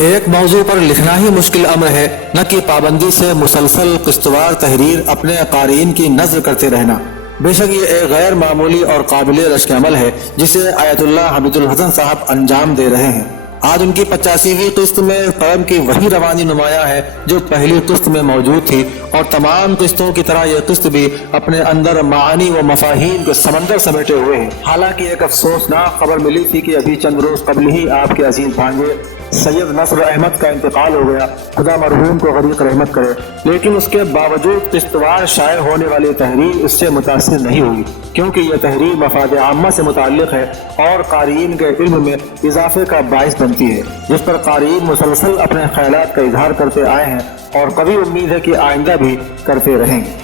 ایک موضوع پر لکھنا ہی مشکل امر ہے، نہ کہ پابندی سے مسلسل قسطوار تحریر اپنے قارئین کی نظر کرتے رہنا۔ بے شک یہ ایک غیر معمولی اور قابل رشک عمل ہے جسے آیت اللہ حمید الحسن صاحب انجام دے رہے ہیں۔ آج ان کی 85ویں قسط میں قلم کی وہی روانی نمایاں ہے جو پہلی قسط میں موجود تھی، اور تمام قسطوں کی طرح یہ قسط بھی اپنے اندر معانی و مفاہیم کے سمندر سمیٹے ہوئے ہیں۔ حالانکہ ایک افسوسناک خبر ملی تھی کہ ابھی چند روز قبل ہی آپ کے عزیز بھانجے سید نصر احمد کا انتقال ہو گیا، خدا مرحوم کو غریق رحمت کرے، لیکن اس کے باوجود قسطوار شائع ہونے والی تحریر اس سے متاثر نہیں ہوئی، کیونکہ یہ تحریر مفاد عامہ سے متعلق ہے اور قارئین کے علم میں اضافے کا باعث بنتی ہے، جس پر قارئین مسلسل اپنے خیالات کا اظہار کرتے آئے ہیں اور قوی امید ہے کہ آئندہ بھی کرتے رہیں گے۔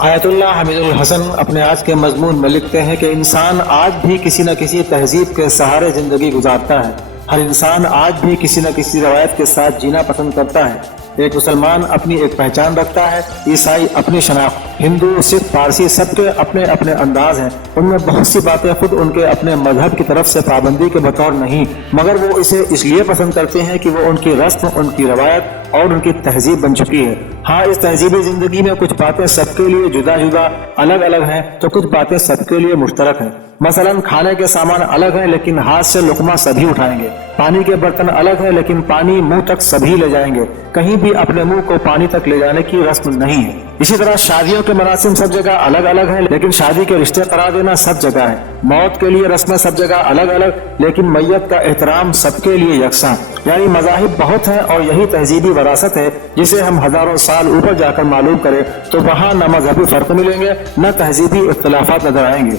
آیت اللہ حمید الحسن اپنے آج کے مضمون میں لکھتے ہیں کہ انسان آج بھی کسی نہ کسی تہذیب کے سہارے زندگی گزارتا ہے۔ ہر انسان آج بھی کسی نہ کسی روایت کے ساتھ جینا پسند کرتا ہے۔ ایک مسلمان اپنی ایک پہچان رکھتا ہے، عیسائی اپنی شناخت، ہندو، سکھ، پارسی سب کے اپنے اپنے انداز ہیں۔ ان میں بہت سی باتیں خود ان کے اپنے مذہب کی طرف سے پابندی کے بطور نہیں، مگر وہ اسے اس لیے پسند کرتے ہیں کہ وہ ان کی رسم، ان کی روایت اور ان کی تہذیب بن چکی ہے۔ ہاں، اس تہذیبی زندگی میں کچھ باتیں سب کے لیے جدا جدا الگ الگ ہیں تو کچھ باتیں سب کے لیے مشترک ہیں۔ مثلا کھانے کے سامان الگ ہیں لیکن ہاتھ سے لقمہ سبھی اٹھائیں گے، پانی کے برتن الگ ہیں لیکن پانی منہ تک سبھی لے جائیں گے، کہیں بھی اپنے منہ کو پانی تک لے جانے کی رسم نہیں ہے۔ اسی طرح شادیوں کے مراسم سب جگہ الگ الگ ہیں لیکن شادی کے رشتے قرار دینا سب جگہ ہے۔ موت کے لیے رسمیں سب جگہ الگ الگ لیکن میت کا احترام سب کے لیے یکساں۔ یعنی مذاہب بہت ہیں اور یہی تہذیبی وراثت ہے جسے ہم ہزاروں سال اوپر جا کر معلوم کریں تو وہاں نہ مذہبی فرق ملیں گے نہ تہذیبی اختلافات نظر آئیں گے۔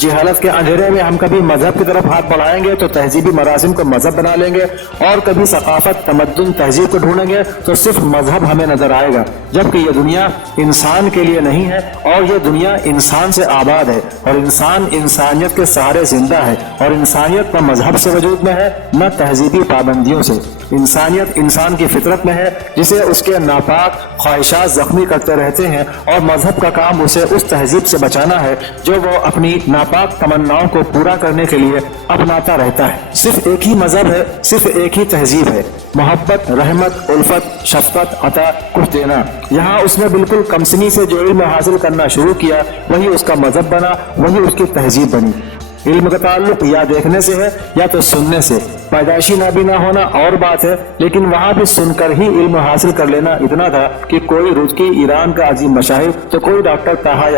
جہالت کے اندھیرے میں ہم کبھی مذہب کی طرف ہاتھ بڑھائیں گے تو تہذیبی مراسم کو مذہب بنا لیں گے، اور کبھی ثقافت، تمدن، تہذیب کو ڈھونڈیں گے تو صرف مذہب ہمیں نظر آئے گا، جبکہ یہ دنیا انسان کے لیے نہیں ہے اور یہ دنیا انسان سے آباد ہے، اور انسان انسانیت کے سہارے زندہ ہے، اور انسانیت نہ مذہب سے وجود میں ہے نہ تہذیبی پابندیوں سے۔ انسانیت انسان کی فطرت میں ہے جسے اس کے ناپاک خواہشات زخمی کرتے رہتے ہیں، اور مذہب کا کام اسے اس تہذیب سے بچانا ہے جو وہ اپنی ناپاک تمناؤں کو پورا کرنے کے لیے اپناتا رہتا ہے۔ صرف ایک ہی مذہب ہے، صرف ایک ہی تہذیب ہے، محبت، رحمت، الفت، شفقت، عطا، کچھ دینا۔ یہاں اس نے بالکل کمسنی سے جو علم حاصل کرنا شروع کیا وہی اس کا مذہب بنا، وہی اس کی تہذیب بنی۔ علم کا تعلق یا دیکھنے سے ہے یا تو سننے سے۔ پیدائشی نابینا ہونا اور بات ہے، لیکن وہاں بھی سن کر ہی علم حاصل کر لینا اتنا تھا کہ کوئی رزقی ایران کا عظیم مشاہیر تو کوئی ڈاکٹر طہا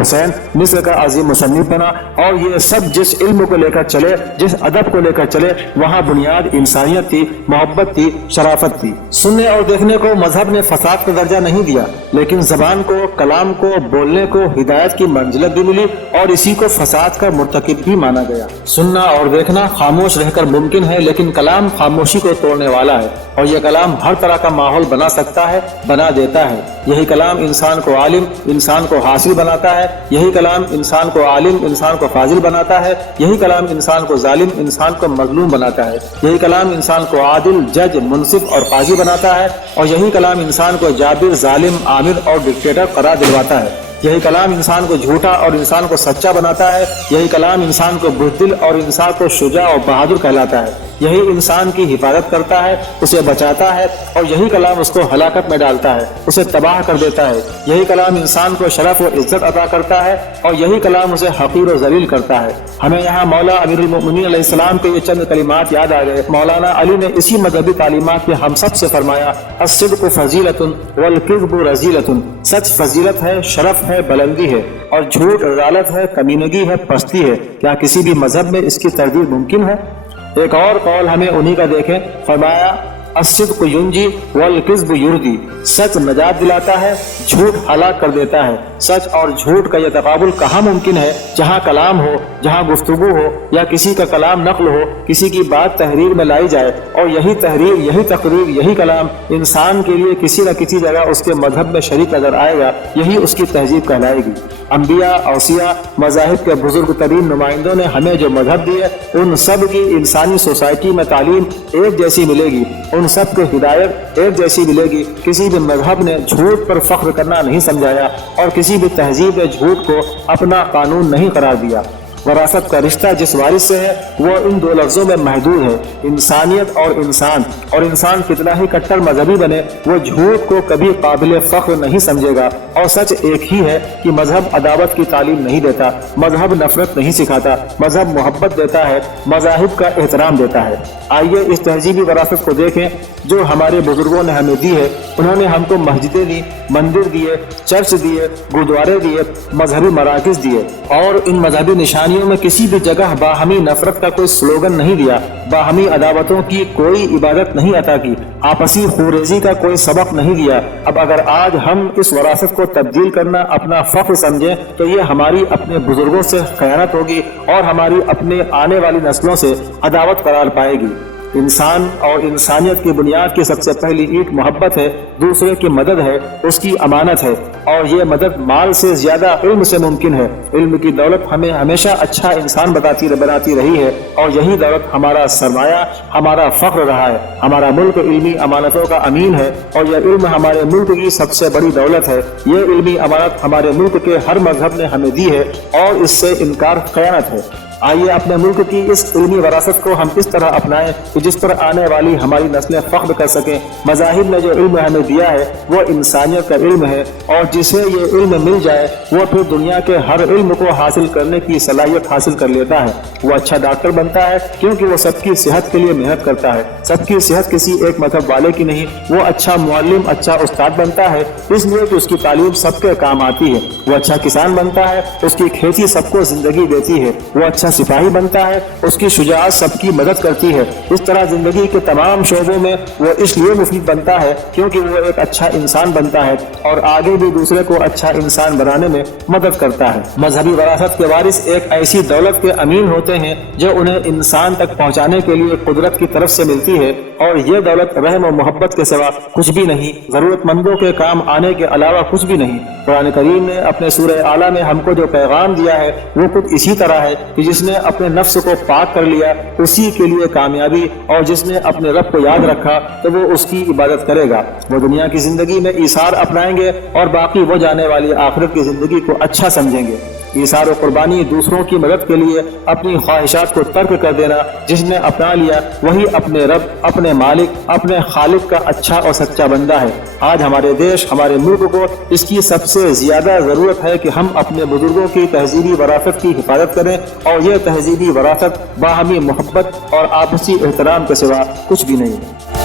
حسین مصر کا عظیم مصنف بنا، اور یہ سب جس علم کو لے کر چلے، جس ادب کو لے کر چلے، وہاں بنیاد انسانیت تھی، محبت تھی، شرافت تھی۔ سننے اور دیکھنے کو مذہب نے فساد کا درجہ نہیں دیا، لیکن زبان کو، کلام کو، بولنے کو ہدایت کی منزلت بھی ملی، اور اسی کو فساد کا مرتکب بھی مانا گیا۔ سننا اور دیکھنا خاموش رہ کر ممکن ہے، لیکن کلام خاموشی کو توڑنے والا ہے، اور یہ کلام ہر طرح کا ماحول بنا سکتا ہے، بنا دیتا ہے۔ یہی کلام انسان کو عالم، انسان کو حاصل بناتا ہے، یہی کلام انسان کو عالم، انسان کو فاضل بناتا ہے، یہی کلام انسان کو ظالم، انسان کو مظلوم بناتا ہے، یہی کلام انسان کو عادل، جج، منصف اور قاضی بناتا ہے، اور یہی کلام انسان کو جابر، ظالم، آمر اور ڈکٹیٹر قرار دلواتا ہے۔ یہی کلام انسان کو جھوٹا اور انسان کو سچا بناتا ہے، یہی کلام انسان کو بزدل اور انسان کو شجاع اور بہادر کہلاتا ہے، یہی انسان کی حفاظت کرتا ہے، اسے بچاتا ہے، اور یہی کلام اس کو ہلاکت میں ڈالتا ہے، اسے تباہ کر دیتا ہے۔ یہی کلام انسان کو شرف و عزت عطا کرتا ہے، اور یہی کلام اسے حقیر و ذلیل کرتا ہے۔ ہمیں یہاں مولا امیر المؤمنین علیہ السلام کے یہ چند کلمات یاد آ گئے۔ مولانا علی نے اسی مذہبی تعلیمات میں ہم سب سے فرمایا، الصدق فضیلۃ والکذب رذیلۃ، سچ فضیلت ہے، شرف ہے، بلندی ہے، اور جھوٹ رذالت ہے، کمینگی ہے، پستی ہے۔ کیا کسی بھی مذہب میں اس کی تردید ممکن ہے؟ ایک اور قول ہمیں انہی کا دیکھیں، فرمایا الصدق ینجی والکذب یردی، سچ نجات دلاتا ہے، جھوٹ ہلاک کر دیتا ہے۔ سچ اور جھوٹ کا یہ تقابل کہاں ممکن ہے؟ جہاں کلام ہو، جہاں گفتگو ہو، یا کسی کا کلام نقل ہو، کسی کی بات تحریر میں لائی جائے، اور یہی تحریر، یہی تقریر، یہی کلام انسان کے لیے کسی نہ کسی جگہ اس کے مذہب میں شریک نظر آئے گا، یہی اس کی تہذیب کہلائے گی۔ انبیاء، اوصیاء، مذاہب کے بزرگ ترین نمائندوں نے ہمیں جو مذہب دیے، ان سب کی انسانی سوسائٹی میں تعلیم ایک جیسی ملے گی، ان سب کو ہدایت ایک جیسی ملے گی۔ کسی بھی مذہب نے جھوٹ پر فخر کرنا نہیں سمجھایا، اور کسی بھی تہذیب نے جھوٹ کو اپنا قانون نہیں قرار دیا۔ وراثت کا رشتہ جس وارث سے ہے وہ ان دو لفظوں میں محدود ہے، انسانیت اور انسان۔ اور انسان کتنا ہی کٹر مذہبی بنے، وہ جھوٹ کو کبھی قابل فخر نہیں سمجھے گا۔ اور سچ ایک ہی ہے کہ مذہب عداوت کی تعلیم نہیں دیتا، مذہب نفرت نہیں سکھاتا، مذہب محبت دیتا ہے، مذاہب کا احترام دیتا ہے۔ آئیے اس تہذیبی وراثت کو دیکھیں جو ہمارے بزرگوں نے ہمیں دی ہے۔ انہوں نے ہم کو مسجدیں دی، مندر دیے، چرچ دیے، گردوارے دیے، مذہبی مراکز دیے، اور ان مذہبی نشانیوں میں کسی بھی جگہ باہمی نفرت کا کوئی سلوگن نہیں دیا، باہمی عداوتوں کی کوئی عبادت نہیں عطا کی، آپسی خوریزی کا کوئی سبق نہیں دیا۔ اب اگر آج ہم اس وراثت کو تبدیل کرنا اپنا فخر سمجھیں تو یہ ہماری اپنے بزرگوں سے خیانت ہوگی اور ہماری اپنے آنے والی نسلوں سے عداوت قرار پائے گی۔ انسان اور انسانیت کی بنیاد کی سب سے پہلی اینٹ محبت ہے، دوسرے کی مدد ہے، اس کی امانت ہے، اور یہ مدد مال سے زیادہ علم سے ممکن ہے۔ علم کی دولت ہمیں ہمیشہ اچھا انسان بناتی رہی ہے، اور یہی دولت ہمارا سرمایہ، ہمارا فخر رہا ہے۔ ہمارا ملک علمی امانتوں کا امین ہے، اور یہ علم ہمارے ملک کی سب سے بڑی دولت ہے۔ یہ علمی امانت ہمارے ملک کے ہر مذہب نے ہمیں دی ہے، اور اس سے انکار خیانت ہے۔ آئیے اپنے ملک کی اس علمی وراثت کو ہم اس طرح اپنائیں کہ جس پر آنے والی ہماری نسلیں فخر کر سکیں۔ مذاہب نے جو علم ہمیں دیا ہے وہ انسانیت کا علم ہے، اور جسے یہ علم مل جائے وہ پھر دنیا کے ہر علم کو حاصل کرنے کی صلاحیت حاصل کر لیتا ہے۔ وہ اچھا ڈاکٹر بنتا ہے کیونکہ وہ سب کی صحت کے لیے محنت کرتا ہے۔ سب کی صحت کسی ایک مذہب والے کی نہیں۔ وہ اچھا معلم، اچھا استاد بنتا ہے اس لیے کہ اس کی تعلیم سب کے کام آتی ہے۔ وہ اچھا کسان بنتا ہے، اس کی کھیتی سب کو زندگی دیتی ہے۔ وہ اچھا سپاہی بنتا ہے، اس کی شجاعت سب کی مدد کرتی ہے۔ اس طرح زندگی کے تمام شعبوں میں وہ اس لیے مفید بنتا ہے کیونکہ وہ ایک اچھا انسان بنتا ہے اور آگے بھی دوسرے کو اچھا انسان بنانے میں مدد کرتا ہے۔ مذہبی وراثت کے وارث ایک ایسی دولت کے امین ہوتے ہیں جو انہیں انسان تک پہنچانے کے لیے قدرت کی طرف سے ملتی ہے، اور یہ دولت رحم و محبت کے سوا کچھ بھی نہیں، ضرورت مندوں کے کام آنے کے علاوہ کچھ بھی نہیں۔ قرآن کریم نے اپنے سورہ اعلیٰ میں ہم کو جو پیغام دیا ہے وہ کچھ اسی طرح ہے کہ جس نے اپنے نفس کو پاک کر لیا اسی کے لیے کامیابی، اور جس نے اپنے رب کو یاد رکھا تو وہ اس کی عبادت کرے گا۔ وہ دنیا کی زندگی میں ایثار اپنائیں گے اور باقی وہ جانے والی آخرت کی زندگی کو اچھا سمجھیں گے۔ ایثار و قربانی دوسروں کی مدد کے لیے اپنی خواہشات کو ترک کر دینا، جس نے اپنا لیا وہی اپنے رب، اپنے مالک، اپنے خالق کا اچھا اور سچا بندہ ہے۔ آج ہمارے دیش، ہمارے ملک کو اس کی سب سے زیادہ ضرورت ہے کہ ہم اپنے بزرگوں کی تہذیبی وراثت کی حفاظت کریں، اور یہ تہذیبی وراثت باہمی محبت اور آپسی احترام کے سوا کچھ بھی نہیں ہے۔